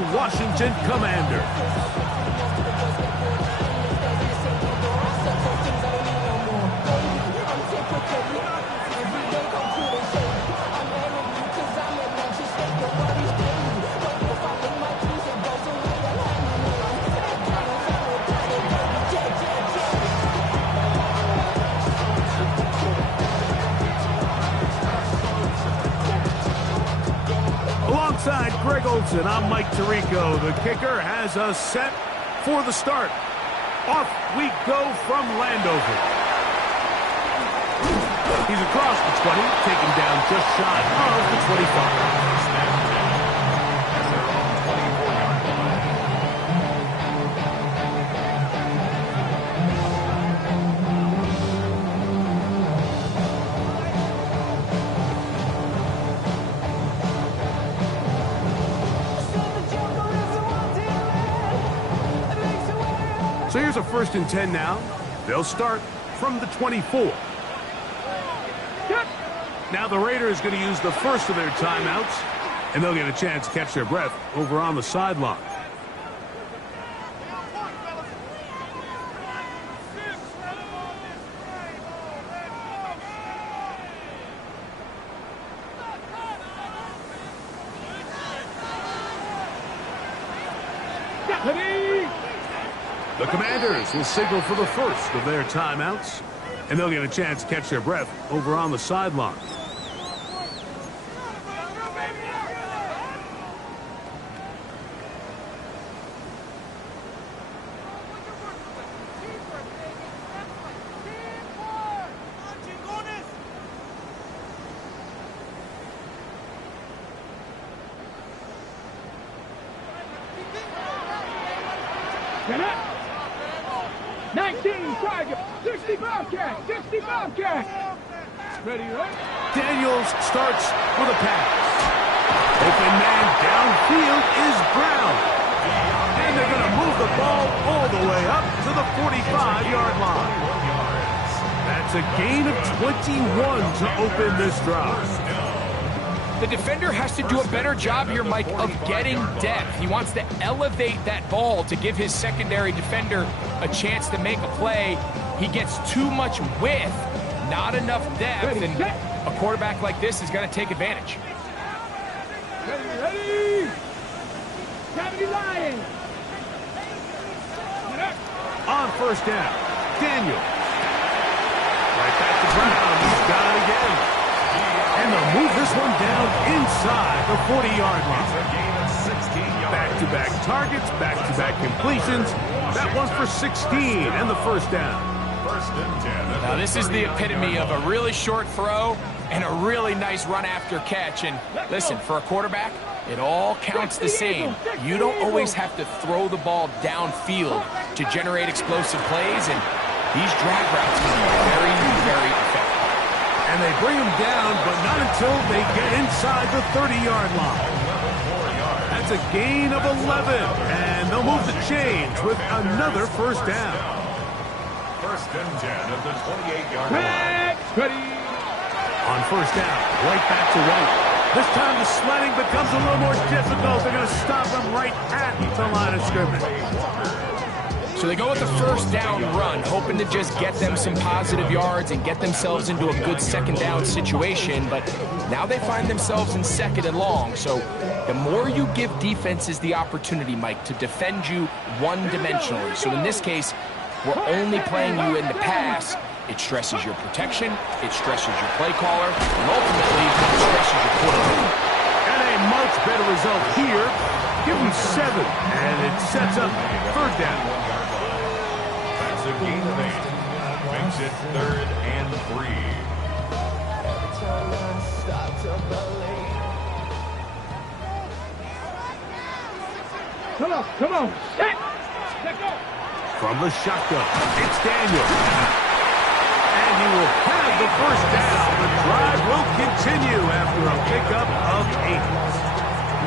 Washington Commanders. Alongside Greg Olson, I'm Mike Tirico. The kicker has us set for the start. Off we go from Landover. He's across the 20, taken down just shy of the 25. So here's a 1st and 10 now. They'll start from the 24. Now the Raiders going to use the first of their timeouts, and they'll get a chance to catch their breath over on the sideline. The Commanders will signal for the first of their timeouts, and they'll get a chance to catch their breath over on the sideline. Get up! 19 target, 65 catch, 65 catch. Ready, right? Daniels starts with a pass. Open man downfield is Brown. And they're going to move the ball all the way up to the 45-yard line. That's a gain of 21 to open this drive. The defender has to do a better job here, Mike, of getting depth. He wants to elevate that ball to give his secondary defender a chance to make a play. He gets too much width, not enough depth, and a quarterback like this is going to take advantage. Ready! Cavity Lion! On 1st down, Daniel. Right back to Brown. He's got it again. And they'll move this one down inside the 40-yard line. Back-to-back targets, back-to-back completions. That one's for 16 and the 1st down. Now this is the epitome of a really short throw and a really nice run after catch. And listen, for a quarterback, it all counts the same. You don't always have to throw the ball downfield to generate explosive plays, and these drag routes can be very, very effective. And they bring him down, but not until they get inside the 30-yard line. That's a gain of 11, and they'll move the chains with another 1st down. 1st and 10 at the 28-yard line. Ready! On 1st down, right back to White. This time the sledding becomes a little more difficult. They're going to stop him right at the line of scrimmage. So they go with the 1st down run, hoping to just get them some positive yards and get themselves into a good 2nd down situation. But now they find themselves in 2nd and long. So the more you give defenses the opportunity, Mike, to defend you one-dimensionally. So in this case, we're only playing you in the pass. It stresses your protection, it stresses your play caller, and ultimately it stresses your quarterback. And a much better result here. Give them 7, and it sets up 3rd down. That's a gain of 8. Makes it 3rd and 3. Come on. Set. Let go. From the shotgun, it's Daniel. And he will have the 1st down. The drive will continue after a pickup of 8.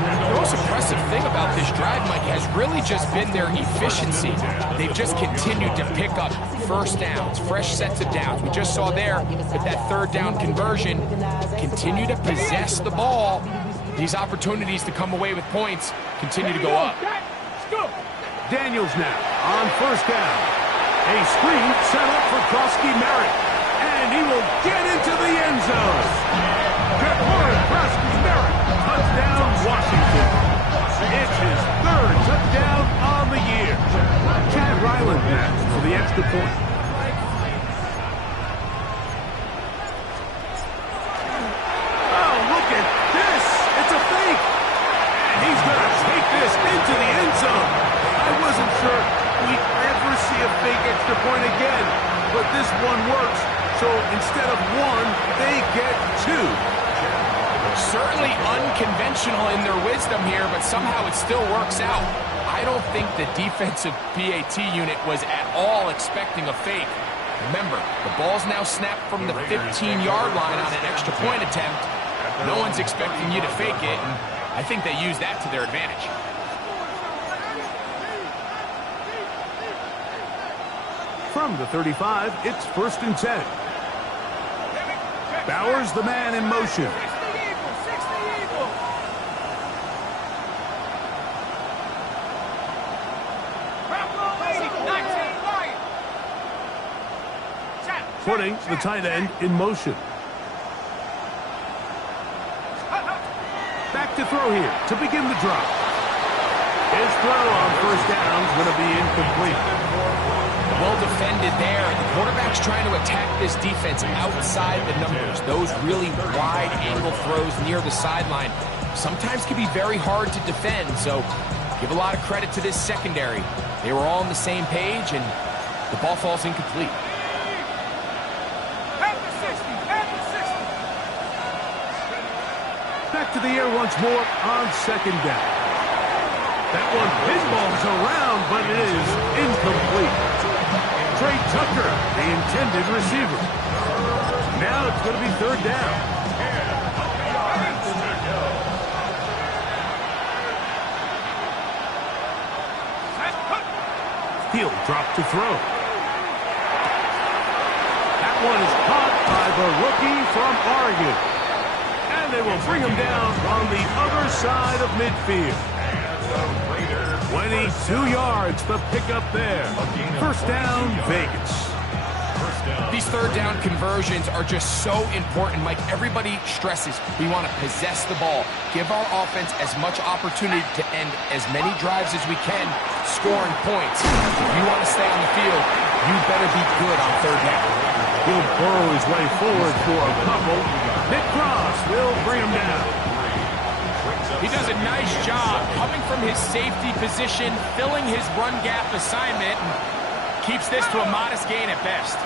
The most impressive thing about this drive, Mike, has really just been their efficiency. They've just continued to pick up 1st downs, fresh sets of downs. We just saw there with that 3rd down conversion, continue to possess the ball these opportunities to come away with points continue to go up. Daniels now on first down. A screen set up for Krosky Merritt. And he will get into the end zone. Good for Krosky Merritt. Touchdown, Washington. It's his third touchdown on the year. Chad Ryland next for the extra point. Oh, look at this. It's a fake. And he's going to take this into the end zone. I wasn't sure we'd ever see a fake extra point again, but this one works. So instead of one, they get two. Certainly unconventional in their wisdom here, but somehow it still works out. I don't think the defensive PAT unit was at all expecting a fake. Remember, the ball's now snapped from the 15-yard line on an extra point attempt. No one's expecting you to fake it, and I think they used that to their advantage. From the 35, it's 1st and 10. Bowers the man in motion. Putting the tight end in motion. Back to throw here to begin the drop. His throw on first down is going to be incomplete. Well defended there. The quarterback's trying to attack this defense outside the numbers. Those really wide angle throws near the sideline sometimes can be very hard to defend. So give a lot of credit to this secondary. They were all on the same page, and the ball falls incomplete. Back to the air once more on 2nd down. That one pinballs around, but it is incomplete. Trey Tucker, the intended receiver. Now it's going to be 3rd down. He'll drop to throw. That one is caught by the rookie from Oregon. And they will bring him down on the other side of midfield. 22 yards for pickup there. 1st down, Vegas. These 3rd down conversions are just so important. Mike, everybody stresses we want to possess the ball, give our offense as much opportunity to end as many drives as we can, scoring points. If you want to stay on the field, you better be good on 3rd down. He'll burrow his way forward for a couple. Nick Cross will bring him down. He does a nice job coming from his safety position, filling his run gap assignment, and keeps this to a modest gain at best.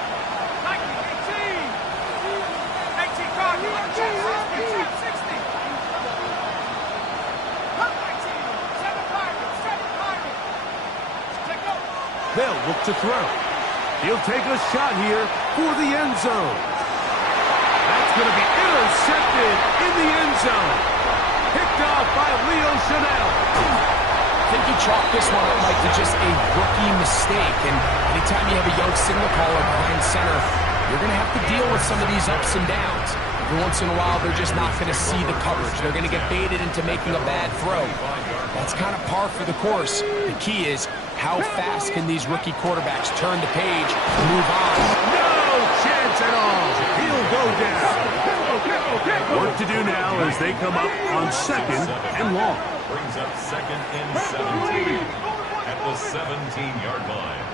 They'll look to throw. He'll take a shot here for the end zone. That's going to be intercepted in the end zone. Picked off by Leo Chanel. I think he chalked this one up, Mike, to just a rookie mistake. And anytime you have a young signal caller behind center, you're going to have to deal with some of these ups and downs. Every once in a while, they're just not going to see the coverage. They're going to get baited into making a bad throw. That's kind of par for the course. The key is how fast can these rookie quarterbacks turn the page and move on. No chance at all. He'll go down. Work to do now as they come up on 2nd and long. Brings up 2nd and 17 at the 17-yard line.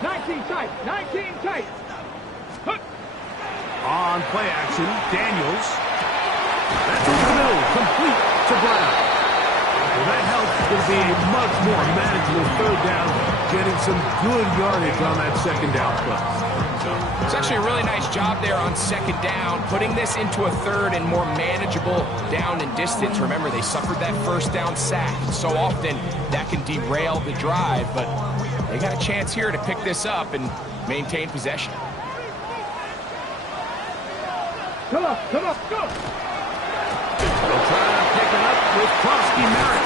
19 tight, 19 tight. On play action, Daniels. That's over the middle, complete to Brown. Well, that helps. It's going to be a much more manageable 3rd down, getting some good yardage on that 2nd down play. It's actually a really nice job there on 2nd down, putting this into a 3rd and more manageable down and distance. Remember, they suffered that 1st down sack. So often, that can derail the drive, but they got a chance here to pick this up and maintain possession. Come on, go! They'll try to pick it up with Krosky Merritt.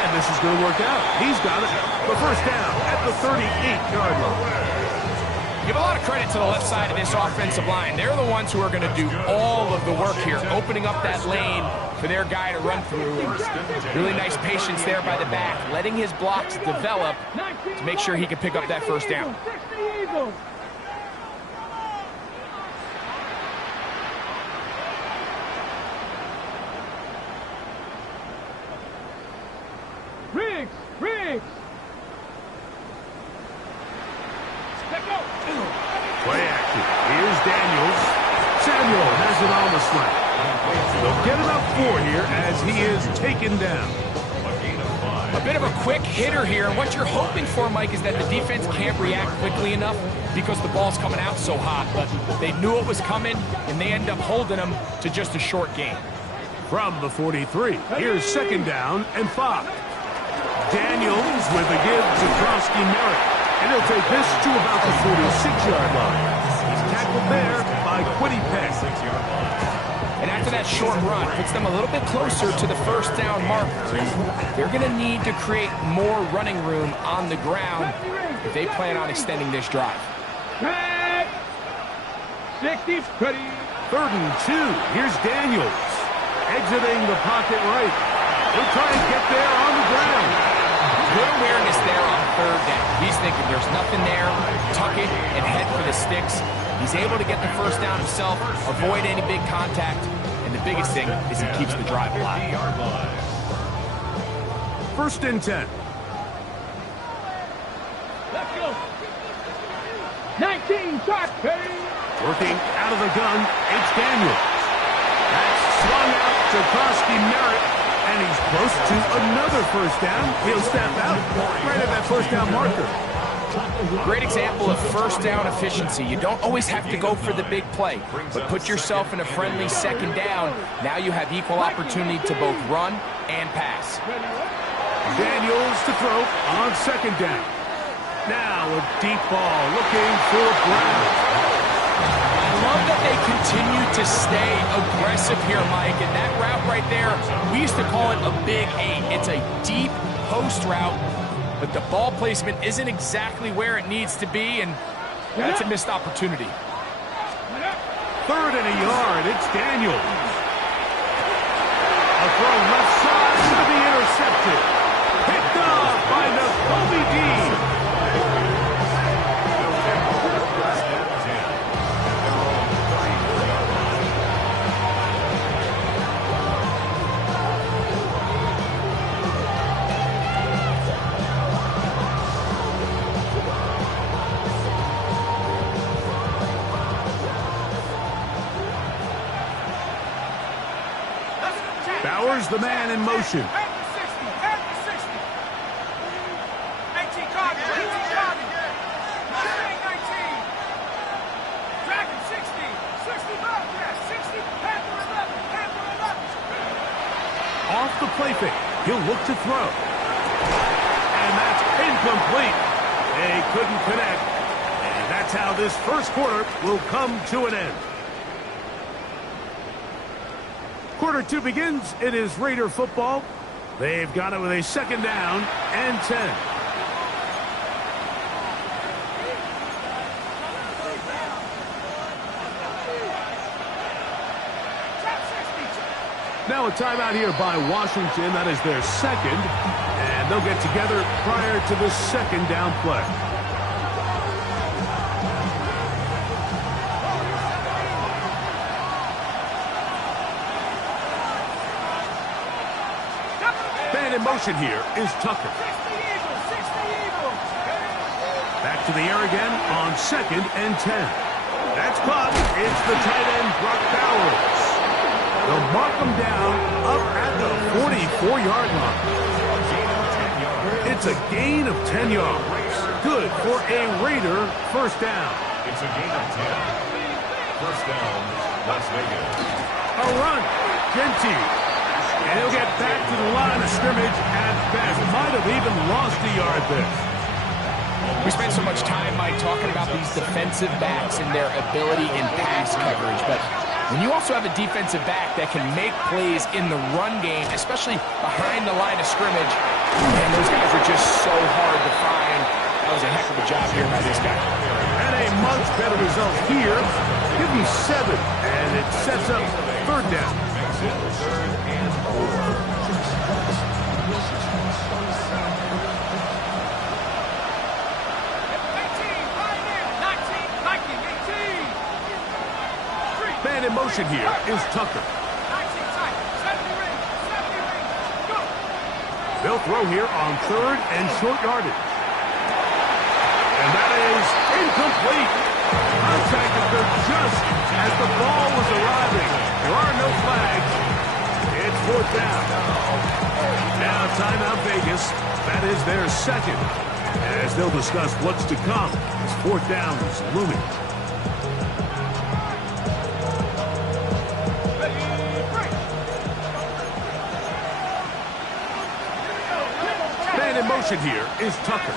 And this is going to work out. He's got it. The 1st down at the 38-yard line. Give a lot of credit to the left side of this offensive line. They're the ones who are going to do all of the work here, opening up that lane for their guy to run through. And really nice patience there by the back, letting his blocks develop to make sure he can pick up that first down. Riggs! Play action. Here's Daniels. Samuel has it on the slant. They'll get enough for here as he is taken down. A bit of a quick hitter here. And what you're hoping for, Mike, is that the defense can't react quickly enough because the ball's coming out so hot. But they knew it was coming, and they end up holding them to just a short gain. From the 43, here's second down and 5. Daniels with a give to Krosky-Merritt. And he'll take this to about the 46-yard line. He's tackled there by Quiddy Peck. And after that short run, puts them a little bit closer to the first down marker. They're going to need to create more running room on the ground if they plan on extending this drive. 60, ready. 3rd and 2. Here's Daniels. Exiting the pocket right. He'll try and get there on the ground. Good awareness there on 3rd down. He's thinking there's nothing there. Tuck it and head for the sticks. He's able to get the first down himself, avoid any big contact, and the biggest thing is he keeps the drive alive. 1st and 10. Let's go. 19, shot, ready. Working out of the gun, it's Daniels. That's swung out to Krosky-Merritt, and he's close to another first down. He'll step out right at that first down marker. Great example of first down efficiency. You don't always have to go for the big play, but put yourself in a friendly second down. Now you have equal opportunity to both run and pass. Daniels to throw on second down. Now a deep ball looking for Brown. I love that they continue to stay aggressive here, Mike, and that route right there, we used to call it a big 8. It's a deep post route, but the ball placement isn't exactly where it needs to be, and that's a missed opportunity. 3rd and a yard, it's Daniels. A throw left side to be intercepted. Picked off by Nakobe Dean. Bowers the man in motion. At the 60, at the 60. 18 Carter, 18 Carter. 19. Dragon 60, 60 Bobcat, 60, Panther 11, Panther 11. Off the play fake. He'll look to throw. And that's incomplete. They couldn't connect. And that's how this first quarter will come to an end. Quarter 2 begins. It is Raider football. They've got it with a second down and 10. Now a timeout here by Washington. That is their second. And they'll get together prior to the second down play. In motion here is Tucker. Back to the air again on 2nd and 10. That's caught. It's the tight end, Brock Bowers. They'll mark him down up at the 44-yard line. It's a gain of 10 yards. Good for a Raider first down. It's a gain of 10. First down, Las Vegas. A run. Genty. And he'll get back to the line of scrimmage at best. Might have even lost a yard there. We spent so much time, Mike, talking about these defensive backs and their ability in pass coverage. But when you also have a defensive back that can make plays in the run game, especially behind the line of scrimmage, man, those guys are just so hard to find. That was a heck of a job here by this guy. And a a much better result here. Give him 7, and it sets up third down. Makes it third and 4. Man in motion here is Tucker. They'll throw here on third and short yardage. And that is incomplete. Contacted there just as the ball was arriving. There are no flags. It's fourth down. Now timeout Vegas. That is their second. As they'll discuss what's to come as fourth down is looming. Man in motion here is Tucker.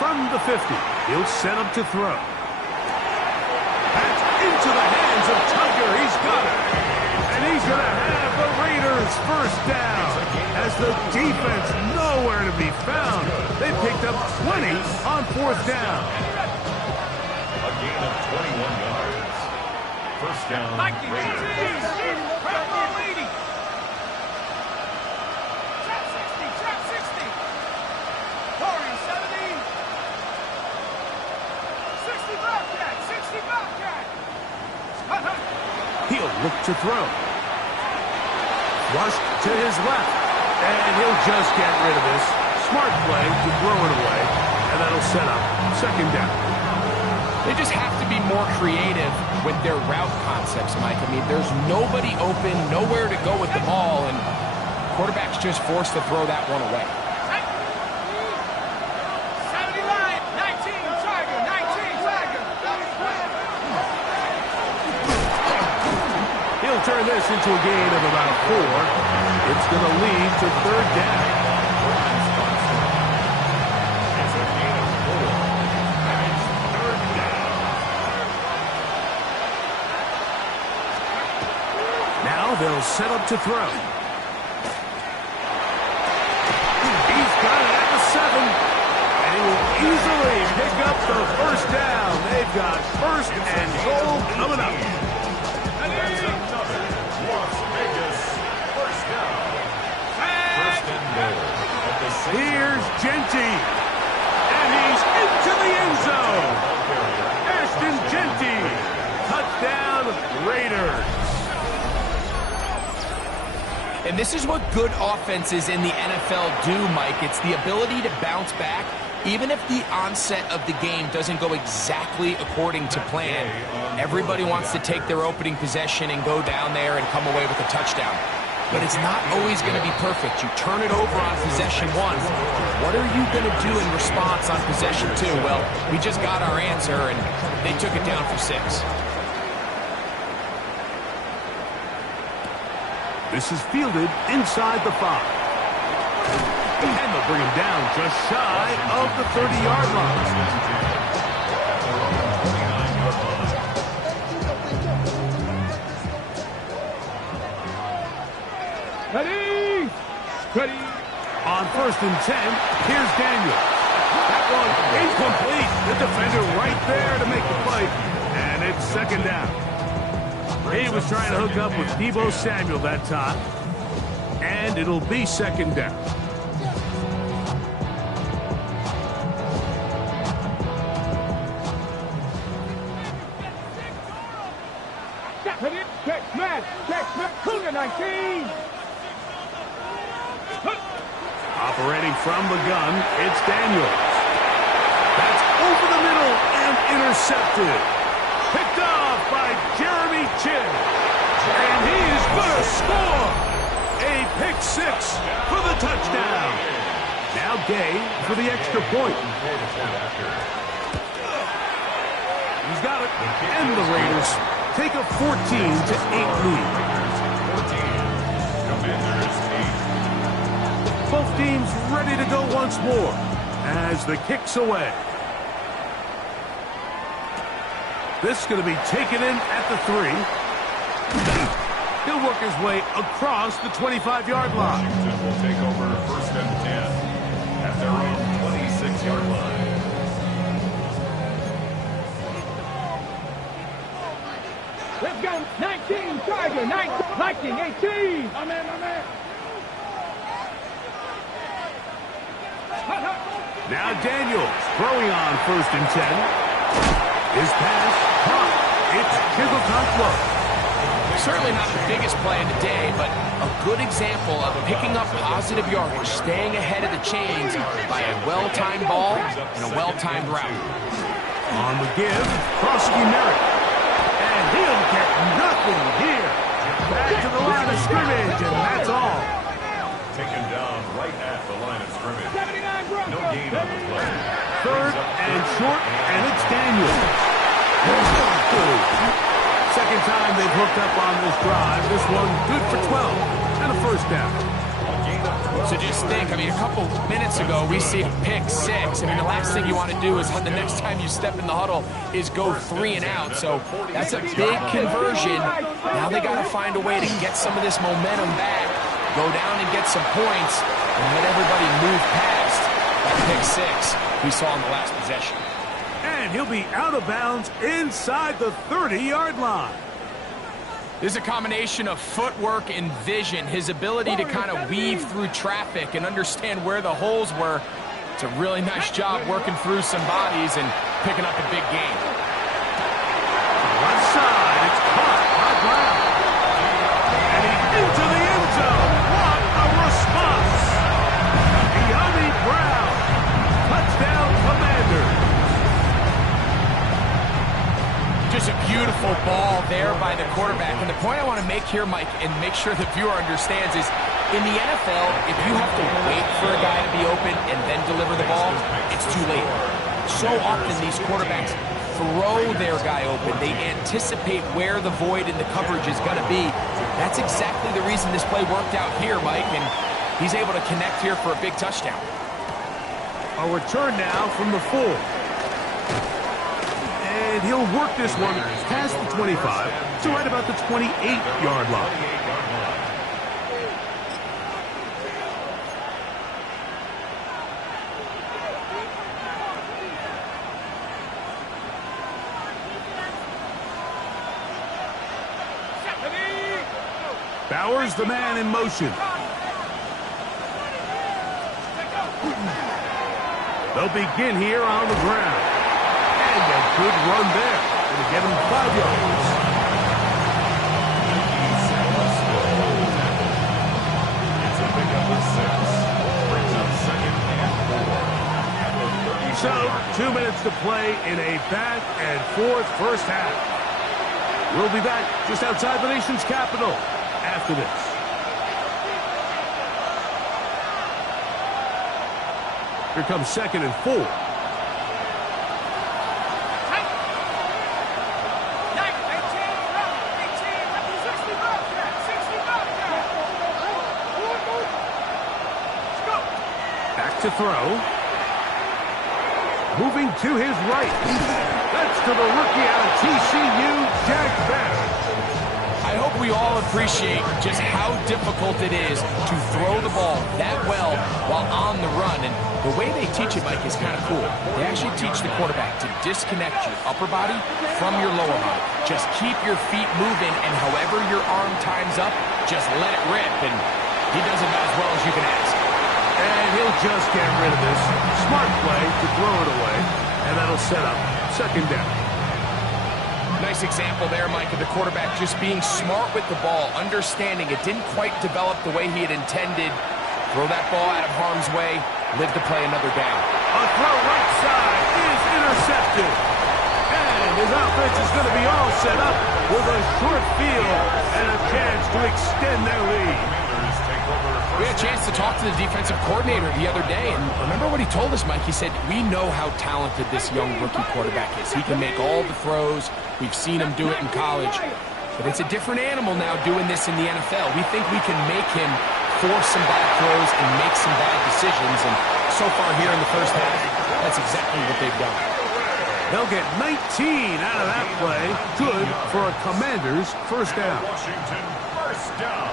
From the 50, he'll set up to throw. That's into the hands of Tucker. He's got it. And he's going to have the Raiders first down. As the defense nowhere to be found. They picked up 20 on fourth down. A gain of 21 yards. First down, Raiders. He'll look to throw. Flushed to his left. And he'll just get rid of this. Smart play to throw it away. And that'll set up second down. They just have to be more creative with their route concepts, Mike. I mean, there's nobody open, nowhere to go with the ball, and quarterback's just forced to throw that one away. He'll turn this into a gain of about 4. It's going to lead to third down. It's a gain of 4. And it's third down. Now they'll set up to throw. He's got it at the 7. And he will easily pick up the first down. They've got first and goal coming up. That's another Las Vegas first down. First and goal at the 6. Here's Genty. And he's into the end zone. Ashton Genty. Touchdown, Raiders. And this is what good offenses in the NFL do, Mike. It's the ability to bounce back, even if the onset of the game doesn't go exactly according to plan. Everybody wants to take their opening possession and go down there and come away with a touchdown. But it's not always going to be perfect. You turn it over on possession 1. What are you going to do in response on possession 2? Well, we just got our answer, and they took it down for 6. This is fielded inside the 5. And they'll bring him down just shy of the 30-yard line. Ready. On first and 10, here's Daniel. That one incomplete. The defender right there to make the play. And it's second down. He was trying to hook up with Deebo Samuel that time. And it'll be second down. Check, Matt. Cougar 19. Operating from the gun, it's Daniels. That's over the middle and intercepted. Picked off by Jeremy Chinn. And he is going to score. A pick 6 for the touchdown. Now Gay for the extra point. He's got it. And the Raiders take a 14-8 lead. Both teams ready to go once more as the kick's away. This is going to be taken in at the 3. He'll work his way across the 25-yard line. Washington will take over first and 10 at their own 26-yard line. Let's go. 19, Charger. 19, Lightning, 18. My man, my man. Now Daniels throwing on first and 10. His pass caught. It's Chivalcott. Certainly not the biggest play of the day, but a good example of picking up positive yardage, staying ahead of the chains by a well-timed ball and a well-timed route. On the give, crossing Merrick. And he'll get nothing here. Back to the line of scrimmage, and that's all. Taken down right at the line of scrimmage. 79 Broncos. No gain on the play. Third and short, and it's Daniels. Second time they've hooked up on this drive. This one good for 12 and a first down. So just think, I mean, a couple minutes ago, we see pick 6. I mean, the last thing you want to do is the next time you step in the huddle is go 3 and out. So that's a big conversion. Now they got to find a way to get some of this momentum back, go down and get some points, and let everybody move past that pick 6 we saw in the last possession. And he'll be out of bounds inside the 30-yard line. This is a combination of footwork and vision, his ability to kind of weave through traffic and understand where the holes were. It's a really nice job working through some bodies and picking up a big gain. Left side, it's caught by Brown. And he's into the end zone. What a response! De'Ami Brown, touchdown Commanders. Just a beautiful ball there by the quarterback. And the point I want to make here, Mike, and make sure the viewer understands is, in the NFL, if you have to wait for a guy to be open and then deliver the ball, it's too late. So often these quarterbacks throw their guy open. They anticipate where the void in the coverage is going to be. That's exactly the reason this play worked out here, Mike, and he's able to connect here for a big touchdown. A return now from the 4. And he'll work this one past the 25 to right about the 28-yard line. Bowers, the man in motion. They'll begin here on the ground. And a good run there. Going to get him 5 yards. It's a big number 6. Brings up second and 4. So, 2 minutes to play in a back and forth first half. We'll be back just outside the nation's capital after this. Here comes second and 4. Back to throw. Moving to his right. That's to the rookie out of TCU, Jack Bell. I hope we all appreciate just how difficult it is to throw the ball that well while on the run. And the way they teach it, Mike, is kind of cool. They actually teach the quarterback to disconnect your upper body from your lower body. Just keep your feet moving, and however your arm times up, just let it rip. And he does it about as well as you can ask. And he'll just get rid of this. Smart play to throw it away. And that'll set up second down. Nice example there, Mike, of the quarterback just being smart with the ball, understanding it didn't quite develop the way he had intended. Throw that ball out of harm's way, live to play another down. A throw right side is intercepted. And his offense is going to be all set up with a short field and a chance to extend their lead. We had a chance to talk to the defensive coordinator the other day, and remember what he told us, Mike? He said, we know how talented this young rookie quarterback is. He can make all the throws. We've seen him do it in college. But it's a different animal now doing this in the NFL. We think we can make him force some bad throws and make some bad decisions, and so far here in the first half, that's exactly what they've done. They'll get 19 out of that play. Good for a Commanders first down. Washington first down.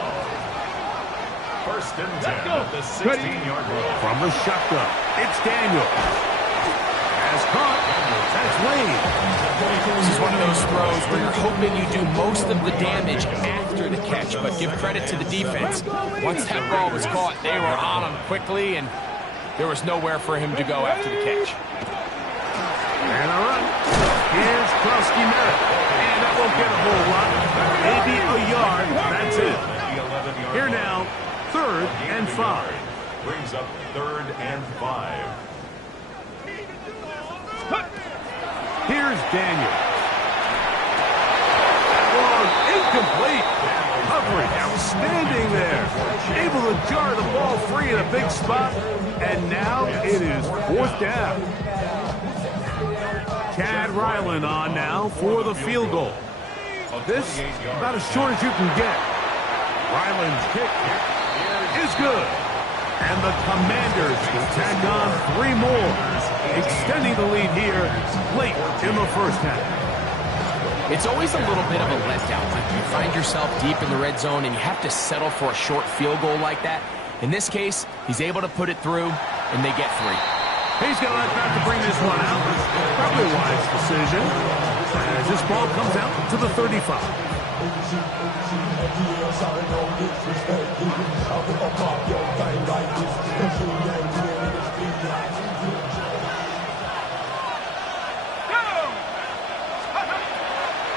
First and 10 at the 16-yard line. From the shotgun, it's Daniel. Has caught. That's Wade. This is one of those throws where you're hoping you do most of the damage after the catch, but give credit to the defense. Once that ball was caught, they were on him quickly, and there was nowhere for him to go after the catch. And a run. Here's Krusty Merritt. And that won't get a whole lot. Maybe a yard. That's it. Here now, 3rd and 5. Brings up 3rd and 5. Here's Daniel. Long, incomplete. Coverage, outstanding there. Able to jar the ball free in a big spot. And now it is 4th down. Chad Ryland on now for the field goal. This, about as short as you can get. Ryland's kick is good. And the Commanders will tack on 3 more, extending the lead here late in the first half. It's always a little bit of a letdown when you find yourself deep in the red zone and you have to settle for a short field goal like that. In this case, he's able to put it through, and they get 3. He's going to let back to bring this one out. Probably a wise decision as this ball comes out to the 35.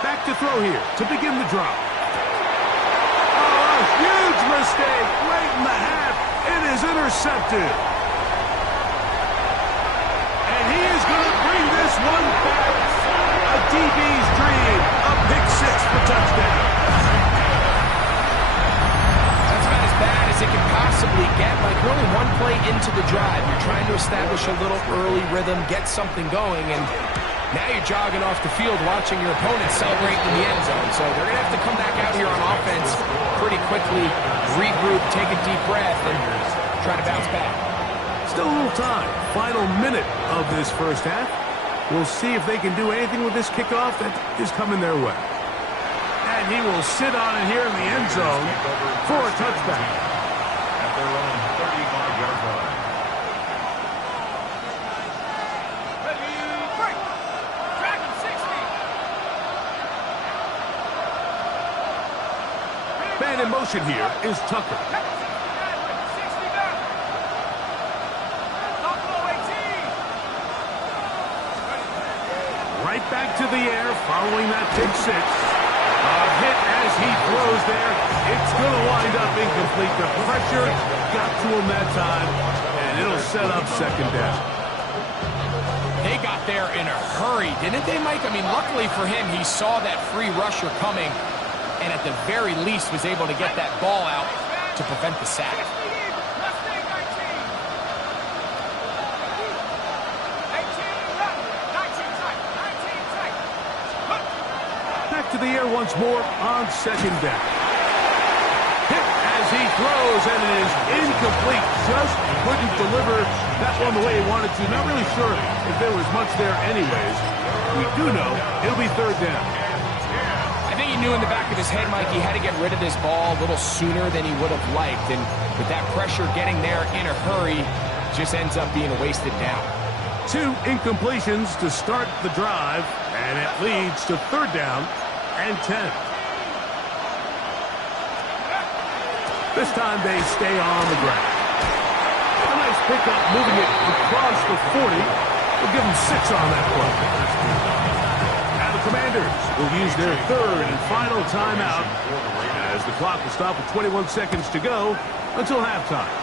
Back to throw here to begin the drop. Oh, a huge mistake late in the half. It is intercepted. And he is going to bring this one back. A DB's dream. A pick 6 for touchdown. That's about as bad as it can possibly get. Like, we're only 1 play into the drive. You're trying to establish a little early rhythm, get something going, and now you're jogging off the field watching your opponent celebrate in the end zone. So they're going to have to come back out here on offense pretty quickly, regroup, take a deep breath, and try to bounce back. Still a little time. Final minute of this first half. We'll see if they can do anything with this kickoff that is coming their way. And he will sit on it here in the end zone for a touchback. At their own 35-yard line. Man in motion here is Tucker. Right back to the air following that pick 6. A hit as he throws there. It's going to wind up incomplete. The pressure got to him that time, and it'll set up 2nd down. They got there in a hurry, didn't they, Mike? I mean, luckily for him, he saw that free rusher coming, and at the very least was able to get that ball out to prevent the sack. Back to the air once more on 2nd down. Hit as he throws, and it is incomplete. Just couldn't deliver that one the way he wanted to. Not really sure if there was much there anyways. We do know it'll be 3rd down. I think he knew in the back of his head, Mike, he had to get rid of this ball a little sooner than he would have liked. And with that pressure getting there in a hurry, just ends up being a wasted down. 2 incompletions to start the drive, and it leads to 3rd down and 10. This time they stay on the ground. A nice pickup moving it across the 40. We'll give them 6 on that play. Now the Commanders will use their 3rd and final timeout as the clock will stop with 21 seconds to go until halftime.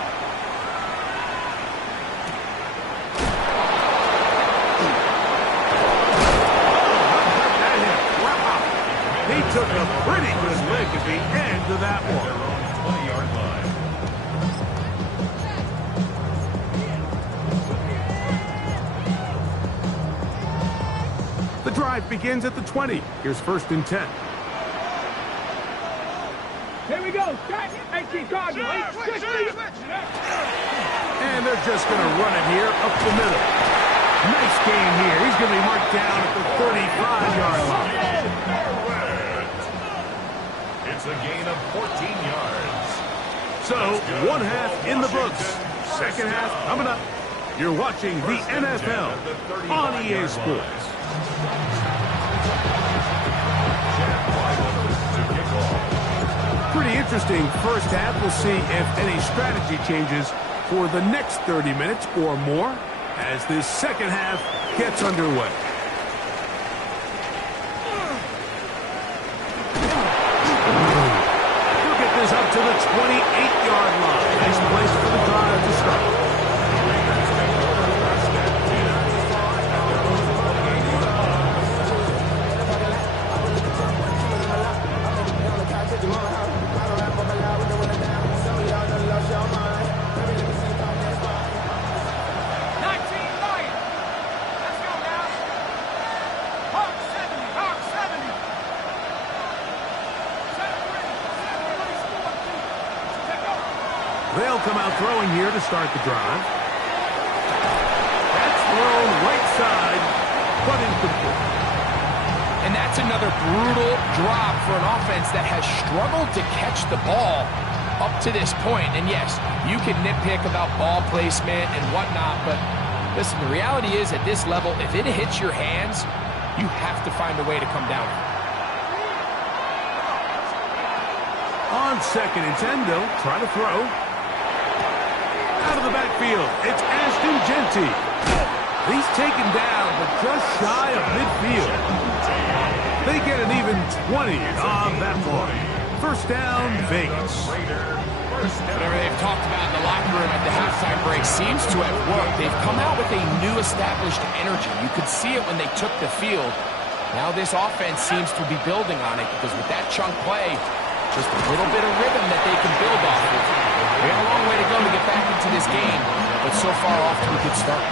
He took a pretty good lick at the end of that one. 20-yard line. The drive begins at the 20. Here's 1st and 10. Here we go. 18 Cardinal. And they're just going to run it here up the middle. Nice game here. He's going to be marked down at the 35-yard line. That's a gain of 14 yards. So, one half in the books. Second half coming up. You're watching the NFL on EA Sports. Pretty interesting first half. We'll see if any strategy changes for the next 30 minutes or more as this second half gets underway. He'll get this up to the 28-yard line. Nice place for the drive to start. They'll come out throwing here to start the drive. That's thrown right side, but incomplete. And that's another brutal drop for an offense that has struggled to catch the ball up to this point. And yes, you can nitpick about ball placement and whatnot, but listen, the reality is at this level, if it hits your hands, you have to find a way to come down. On 2nd and 10, they'll try to throw. Out of the backfield, it's Ashton Genty. He's taken down, but just shy of midfield. They get an even 20 on that one. First down, Vegas. Whatever they've talked about in the locker room at the halftime break seems to have worked. They've come out with a new established energy. You could see it when they took the field. Now this offense seems to be building on it because with that chunk play, just a little bit of rhythm that they can build off of. We have a long way to go to get back into this game, but so far off to a good start.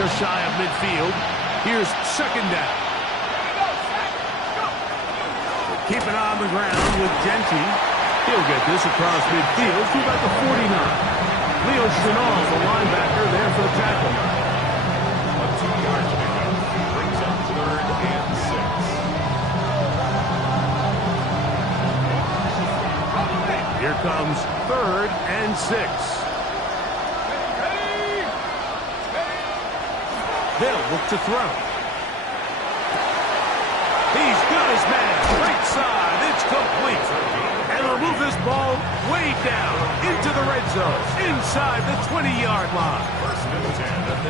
Just shy of midfield. Here's 2nd down. Keep it on the ground with Genty. He'll get this across midfield to about the 49. Leo Chenal, the linebacker, there for the tackle. A 2-yard pickup brings up 3rd and 6. Here comes 3rd and 6. They'll look to throw. He's got his man. Right side. It's complete. And they'll move this ball way down into the red zone. Inside the 20-yard line.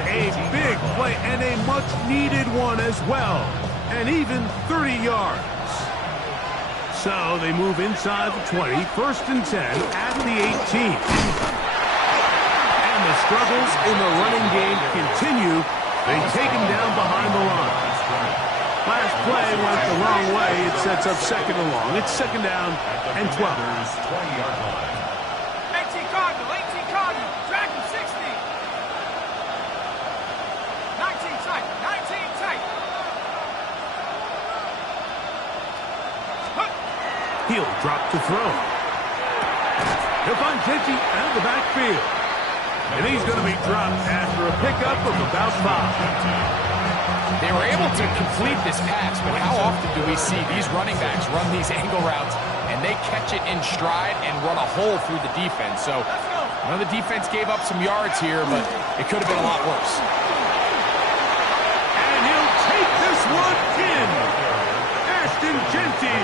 A big play and a much-needed one as well. And even 30 yards. So they move inside the 20. 1st and 10 at the 18. And the struggles in the running game continue. They take him down behind the line. Last play went the wrong way. It sets up 2nd and long. It's 2nd down and 12. 20-yard line. 18 Cardinal, drag him 60. 19 tight, 19 tight. He'll drop to throw. He'll find Genty out of the backfield. And he's going to be dropped after a pickup of about 5. They were able to complete this pass, but how often do we see these running backs run these angle routes and they catch it in stride and run a hole through the defense? So I know the defense gave up some yards here, but it could have been a lot worse. And he'll take this one in. Ashton Genty.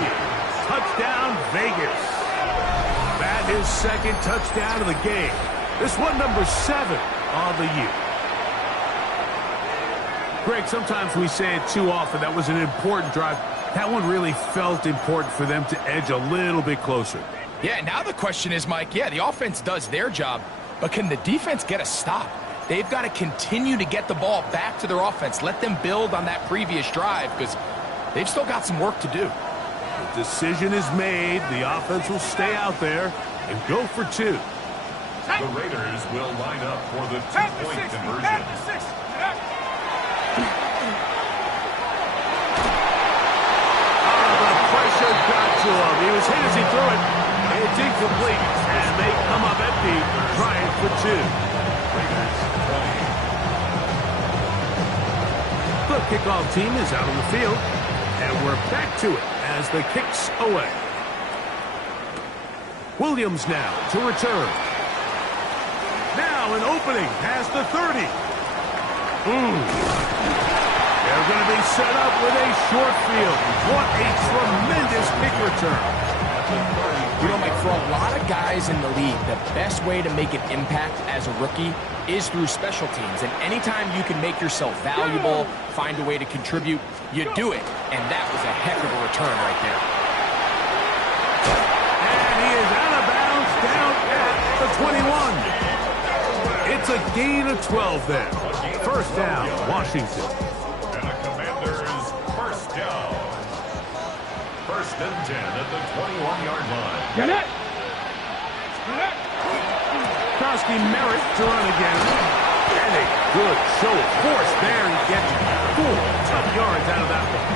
Touchdown, Vegas. That is 2nd touchdown of the game. This one number 7 on the year. Greg, sometimes we say it too often. That was an important drive. That one really felt important for them to edge a little bit closer. Yeah, now the question is, Mike, yeah, the offense does their job, but can the defense get a stop? They've got to continue to get the ball back to their offense. Let them build on that previous drive because they've still got some work to do. The decision is made. The offense will stay out there and go for 2. The Raiders will line up for the 2-point conversion. The pressure got to him. He was hit as he threw it. It's incomplete, and they come up empty, trying for 2. kickoff team is out on the field. And we're back to it as the kick's away. Williams now to return. Now an opening past the 30. They're going to be set up with a short field. What a tremendous kick return. You know, Mike, for a lot of guys in the league, the best way to make an impact as a rookie is through special teams. And anytime you can make yourself valuable, find a way to contribute, you do it. And that was a heck of a return right there. And he is out of bounds down at the 21. It's a gain of 12 there. First down, Washington. And the Commanders first down. First and 10 at the 21-yard line. Get it! Krosky Merritt to run again. And a good show of force there. He gets 4 tough yards out of that one.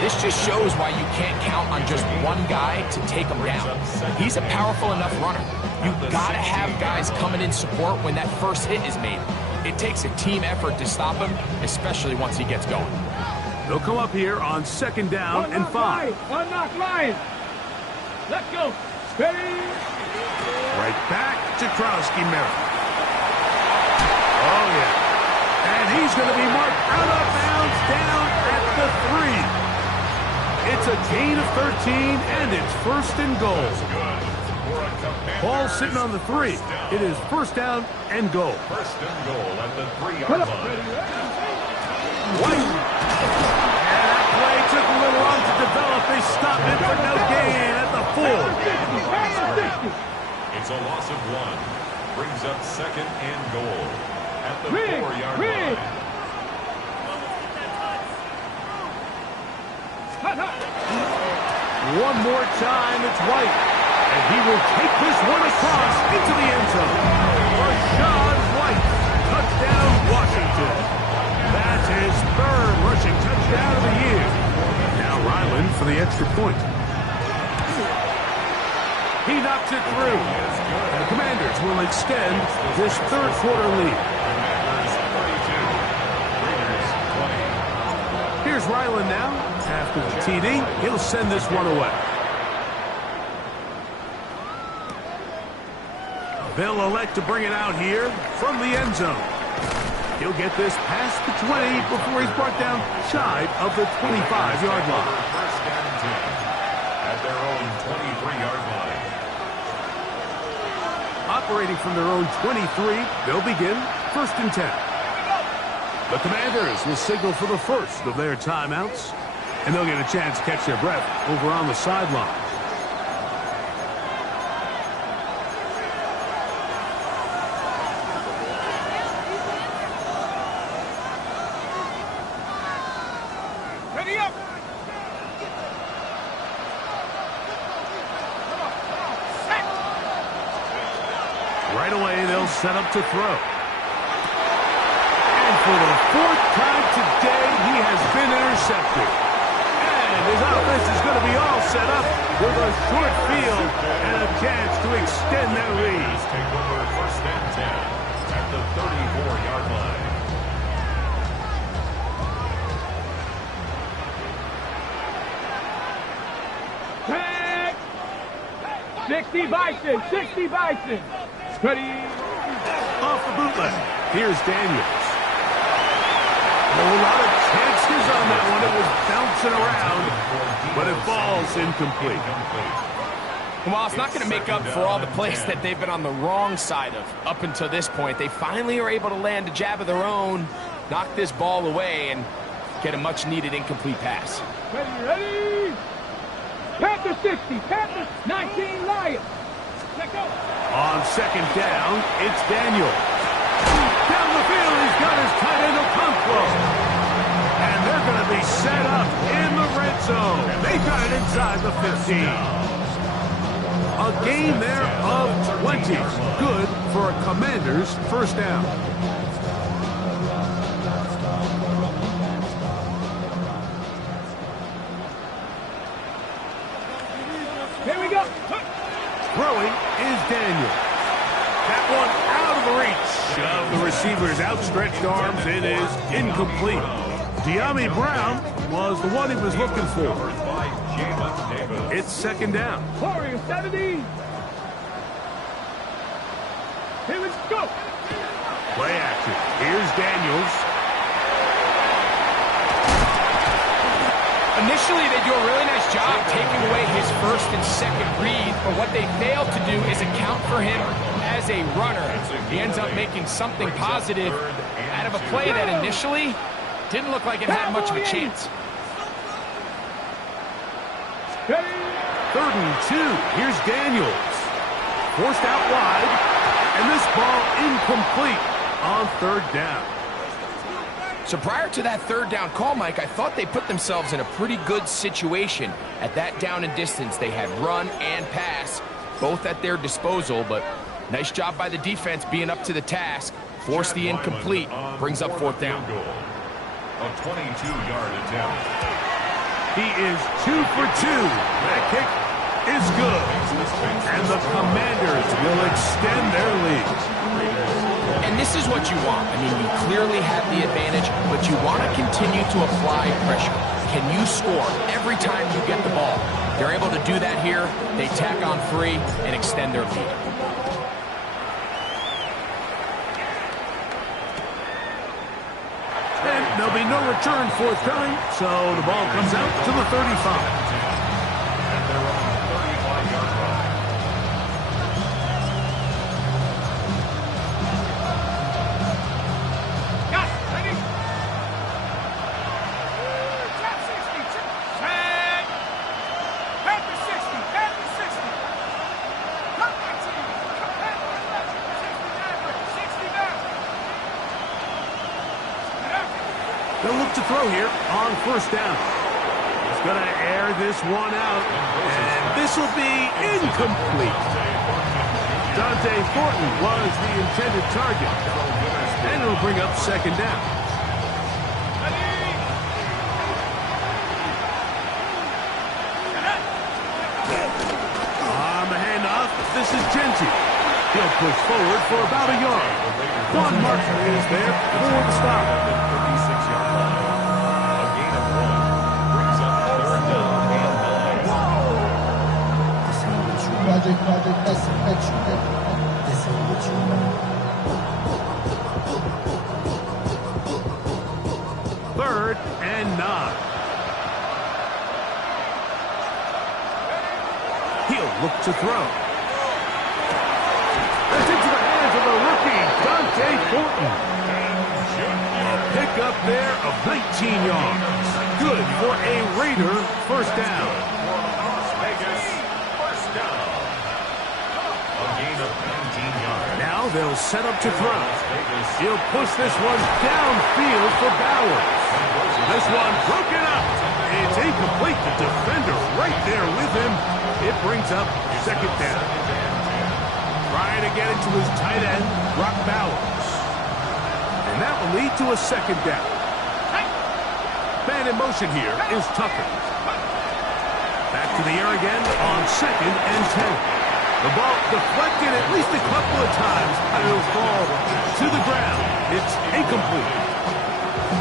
This just shows why you can't count on just one guy to take him down. He's a powerful enough runner. You've got to have guys coming in support when that first hit is made. It takes a team effort to stop him, especially once he gets going. They'll come up here on second down and 5. Unlock line. Let's go. Steady. Right back to Krosky Merritt. Oh, yeah. And he's going to be marked out of bounds down at the 3. It's a gain of 13, and it's first and goal. Ball sitting on the 3. It is first down and goal. First and goal at the 3-yard line. White. And that play took a little long to develop. They stopped it for no gain at the 4. It's a loss of 1. Brings up second and goal at the 4-yard line. One more time, it's White. And he will take this one across into the end zone. Rashad White. Touchdown, Washington. That's his 3rd rushing touchdown of the year. Now Ryland for the extra point. He knocks it through. And the Commanders will extend this 3rd quarter lead. Here's Ryland now. After the TD, he'll send this one away. They'll elect to bring it out here from the end zone. He'll get this past the 20 before he's brought down shy of the 25-yard line. First and 10 at their own 23-yard line. Operating from their own 23, they'll begin first and 10. The Commanders will signal for the first of their timeouts, and they'll get a chance to catch their breath over on the sideline. Ready up. Right away, they'll set up to throw. And for the 4th time today, he has been intercepted. And his offense is going to be all set up with a short field and a chance to extend their lead. Take over first and 10 at the 34-yard line. 60 Bison, 60 Bison. Ready. Off the bootleg. Here's Daniels. A lot of chances on that one. It was bouncing around, but it falls incomplete. Well, it's not going to make up for all the plays that they've been on the wrong side of up until this point. They finally are able to land a jab of their own, knock this ball away, and get a much-needed incomplete pass. Ready. Panther 60, Panther 19 Lions. Let's go. On second down, it's Daniel. Down the field, he's got his tight end Okonkwo. And they're going to be set up in the red zone. They got it inside the 15. A gain there of 20. Good for a Commanders first down. Here we go. Throwing is Daniel. That one out of the reach of the receiver's outstretched arms. It is incomplete. De'Ami Brown was the one he was looking for. By Jamin Davis. It's second down. Warriors 70. Here we go. Play action. Here's Daniels. Initially, they do a really nice job taking away his first and second read, but what they fail to do is account for him as a runner. He ends up making something positive out of a play that initially didn't look like it had much of a chance. Third and 2. Here's Daniels. Forced out wide, and this ball incomplete on third down. So prior to that third down call, Mike, I thought they put themselves in a pretty good situation. At that down and distance, they had run and pass, both at their disposal, but nice job by the defense being up to the task. Force the incomplete, brings up fourth down. A 22-yard attempt. He is 2 for 2. That kick is good. And the Commanders will extend their lead. And this is what you want. I mean, you clearly have the advantage, but you want to continue to apply pressure. Can you score every time you get the ball? They're able to do that here. They tack on 3 and extend their lead. And there'll be no return forthcoming, so the ball comes out to the 35. And they're on the 35-yard line. Got it. Ready? Top 60. Tag. Back to 60. Back to 60. Come back to you. Come back to 69. 69. They'll look to throw here on first down. He's going to air this one out, and this will be incomplete. Dante Thornton was the intended target, and it'll bring up second down. On the handoff, this is Genty. He'll push forward for about a yard. Juan Martin is there for the stop. 36-yard line. A gain of 1 brings up third down and 9. Project, this is what you want. Third and 9. He'll look to throw. That's into the hands of the rookie, Dante Thornton. A pickup there of 19 yards. Good for a Raider first down. Las Vegas, first down. A gain of 19 yards. Now they'll set up to throw. Las Vegas. He'll push this one downfield for Bowers. This one broken up. It's incomplete. The defender right there with him. It brings up second down. Trying to get into his tight end, Brock Bowers. And that will lead to a second down. Man in motion here is Tucker. Back to the air again on second and 10. The ball deflected at least a couple of times. It'll fall to the ground. It's incomplete.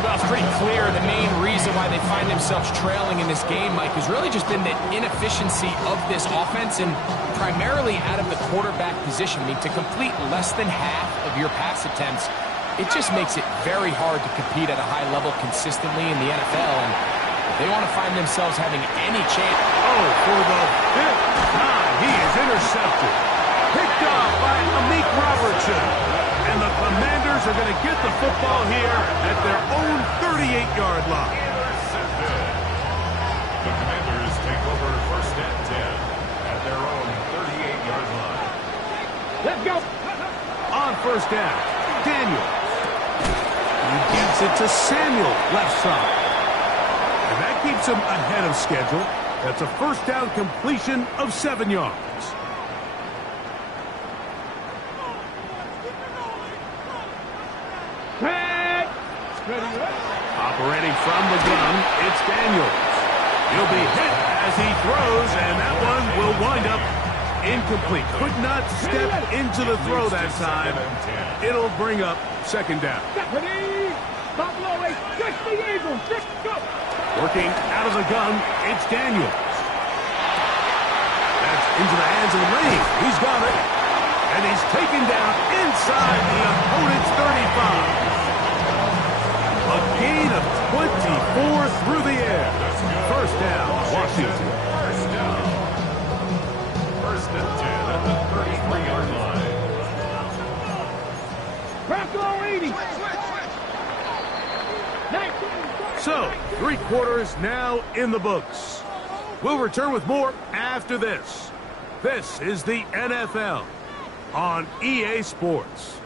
Well, it's pretty clear the main reason why they find themselves trailing in this game, Mike, has really just been the inefficiency of this offense and primarily out of the quarterback position. I mean, to complete less than half of your pass attempts, it just makes it very hard to compete at a high level consistently in the NFL, and they want to find themselves having any chance. Oh, for the fifth time, he is intercepted. Picked off by Amik Robertson. And the Commanders are going to get the football here at their own 38-yard line. Intercepted. The Commanders take over first and 10 at their own 38-yard line. Let's go. On first down, Daniel. He beats it to Samuel, left side. And that keeps him ahead of schedule. That's a first down completion of 7 yards. Tag. Ready. Operating from the gun, it's Daniels. He'll be hit as he throws, and that one will wind up incomplete. Could not step into the throw that time. It'll bring up second down. Ready. Working out of the gun, it's Daniel. That's into the hands of the lane. He's got it. And he's taken down inside the opponent's 35. A gain of 24 through the air. First down, Washington. First down. First and 10 at the 33-yard line. So, 3 quarters now in the books. We'll return with more after this. This is the NFL on EA Sports.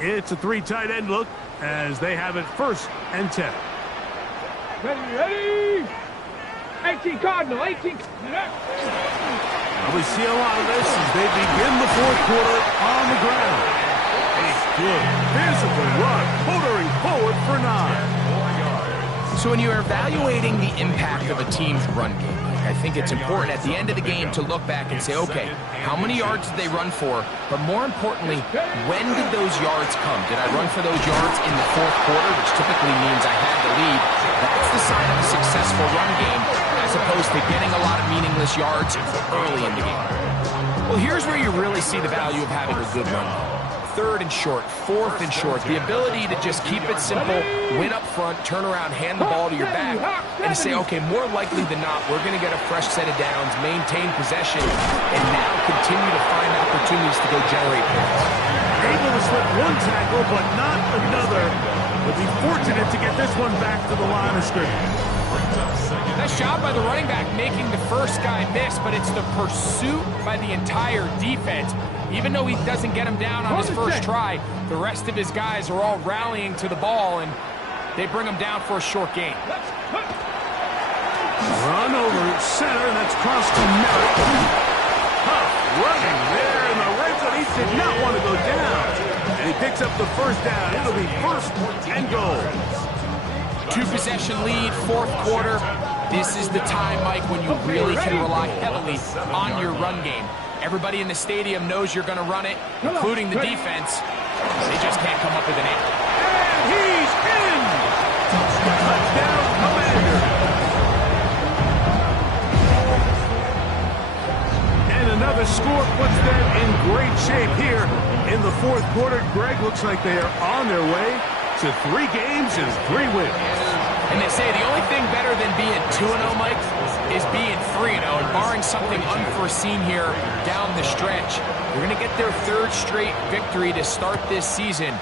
It's a 3 tight end look as they have it first and 10. Ready. 18 Cardinal, 18. Well, we see a lot of this as they begin the 4th quarter on the ground. A good physical run, motoring forward for 9. So when you're evaluating the impact of a team's run game, I think it's important at the end of the game to look back and say, okay, how many yards did they run for? But more importantly, when did those yards come? Did I run for those yards in the 4th quarter, which typically means I had the lead? That's the sign of a successful run game, as opposed to getting a lot of meaningless yards early in the game. Well, here's where you really see the value of having a good run game. 3rd and short, 4th and short, the ability to just keep it simple, win up front, turn around, hand the ball to your back, and say, okay, more likely than not, we're going to get a fresh set of downs, maintain possession, and now continue to find opportunities to go generate points. Able to slip one tackle, but not another. Will be fortunate to get this one back to the line of scrimmage. Nice job by the running back making the first guy miss, but it's the pursuit by the entire defense. Even though he doesn't get him down on his first try, the rest of his guys are all rallying to the ball, and they bring him down for a short gain. Run over center, and that's cross to Merritt. Tough running there in the red zone. He did not want to go down. And he picks up the first down. It'll be 1st and goal. 2-possession lead, 4th quarter. This is the time, Mike, when you really can rely heavily on your run game. Everybody in the stadium knows you're going to run it, including the defense. They just can't come up with an answer. And he's in! Touchdown, Commander! And another score puts them in great shape here in the 4th quarter. Greg, looks like they are on their way to 3 games and 3 wins. And they say the only thing better than being 2-0, Mike, is being 3-0. And barring something unforeseen here down the stretch, they're going to get their 3rd straight victory to start this season.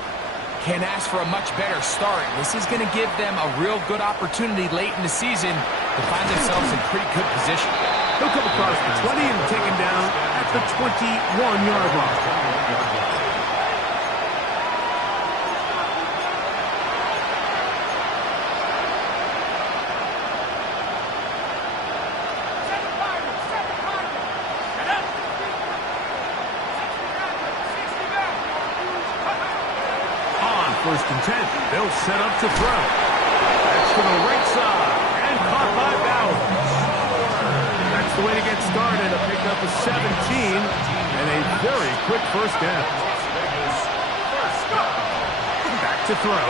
Can't ask for a much better start. This is going to give them a real good opportunity late in the season to find themselves in pretty good position. He'll come across the 20 and taken down at the 21-yard line. First and 10. They'll set up to throw. That's to the right side. And caught by Bowers. That's the way to get started. A pickup of 17. And a very quick first down. Back to throw.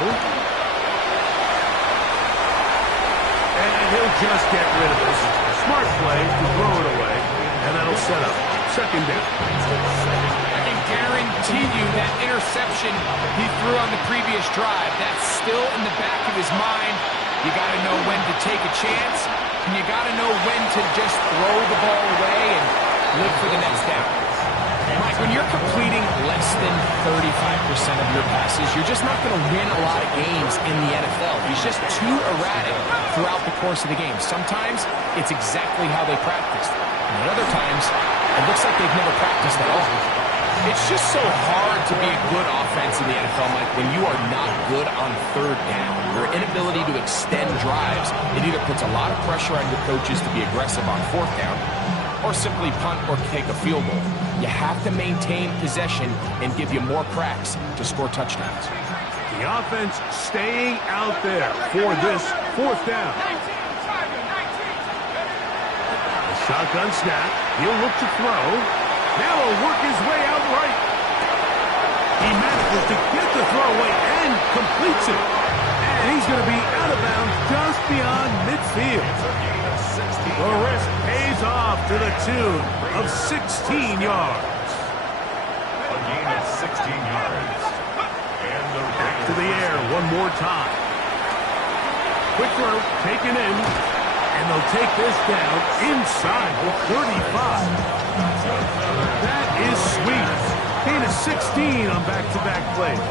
And he'll just get rid of this. Smart play to throw it away. And that'll set up 2nd down. Guarantee you that interception he threw on the previous drive, that's still in the back of his mind. You got to know when to take a chance, and you got to know when to just throw the ball away and live for the next down. Mike, when you're completing less than 35% of your passes, you're just not going to win a lot of games in the NFL. He's just too erratic throughout the course of the game. Sometimes it's exactly how they practiced, and at other times it looks like they've never practiced at all. It's just so hard to be a good offense in the NFL, Mike, when you are not good on 3rd down. Your inability to extend drives, it either puts a lot of pressure on your coaches to be aggressive on 4th down or simply punt or kick a field goal. You have to maintain possession and give you more cracks to score touchdowns. The offense staying out there for this 4th down. Shotgun snap. He'll look to throw. Now he'll work his way out right. He manages to get the throw away and completes it. And he's going to be out of bounds just beyond midfield. The risk pays off to the tune of 16 yards. A gain of 16 yards. And the Back to the air one more time. Quick throw taken in. And they'll take this down inside the 35. That is sweet. Gain of 16 on back-to-back plays.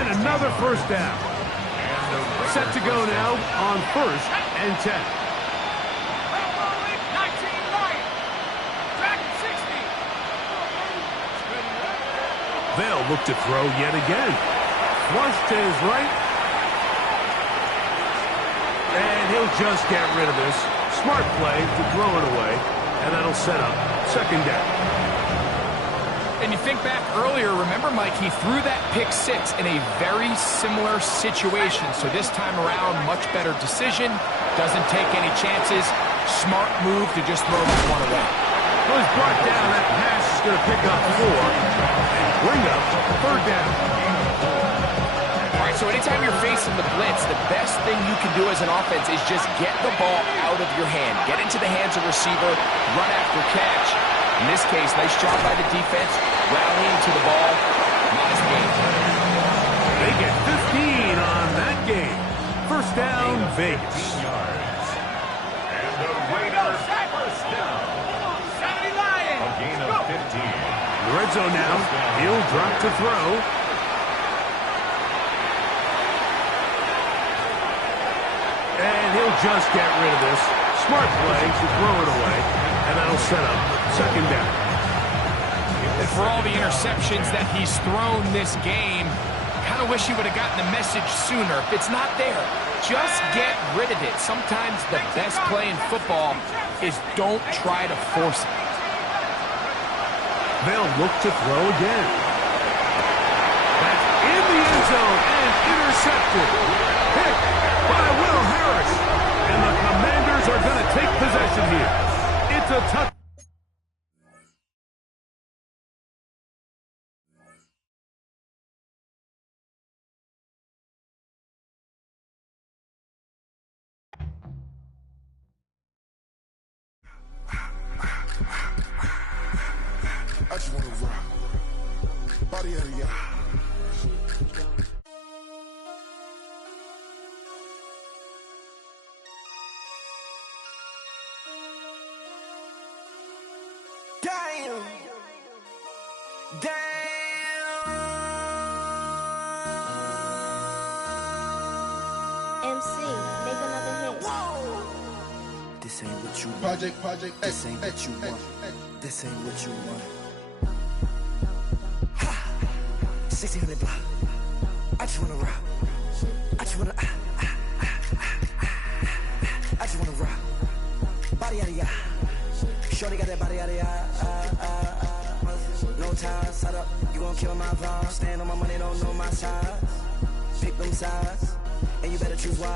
And another first down. Set to go now on 1st and 10. They'll look to throw yet again. Flush to his right. And he'll just get rid of this. Smart play to throw it away. And that'll set up 2nd down. And you think back earlier, remember, Mike, he threw that pick 6 in a very similar situation. So this time around, much better decision. Doesn't take any chances. Smart move to just throw that one away. Well, he's brought down. That pass is going to pick up 4 and bring up 3rd down. All right, so anytime you're facing the blitz, the best thing you can do as an offense is just get the ball out of your hand. Get into the hands of receiver, run after catch. In this case, nice job by the defense, rallying to the ball. Nice game. They get 15 on that game. 1st down, Vegas. And the Raiders first down. 70 Lions. A gain of 15. The red zone now. He'll drop to throw. And he'll just get rid of this. Smart play to throw it away. And that'll set up 2nd down. And for all the interceptions that he's thrown this game, kind of wish he would have gotten the message sooner. If it's not there, just get rid of it. Sometimes the best play in football is don't try to force it. They'll look to throw again. That's in the end zone and intercepted. Pick by Will Harris. And the Commanders are going to take possession here. It's a touch. I just wanna rock. Body out of y'all. Damn. Damn. MC, make another hit. This ain't what you want. Project This ain't what you want. This ain't what you want. Ha! 1600 block. I just wanna rock. I just wanna I just wanna rock. Body out of ya. Shorty got that body out of ya. No time, set up. You gon' kill my vibe. Stand on my money, don't know my size. Pick them sides, and you better choose wise.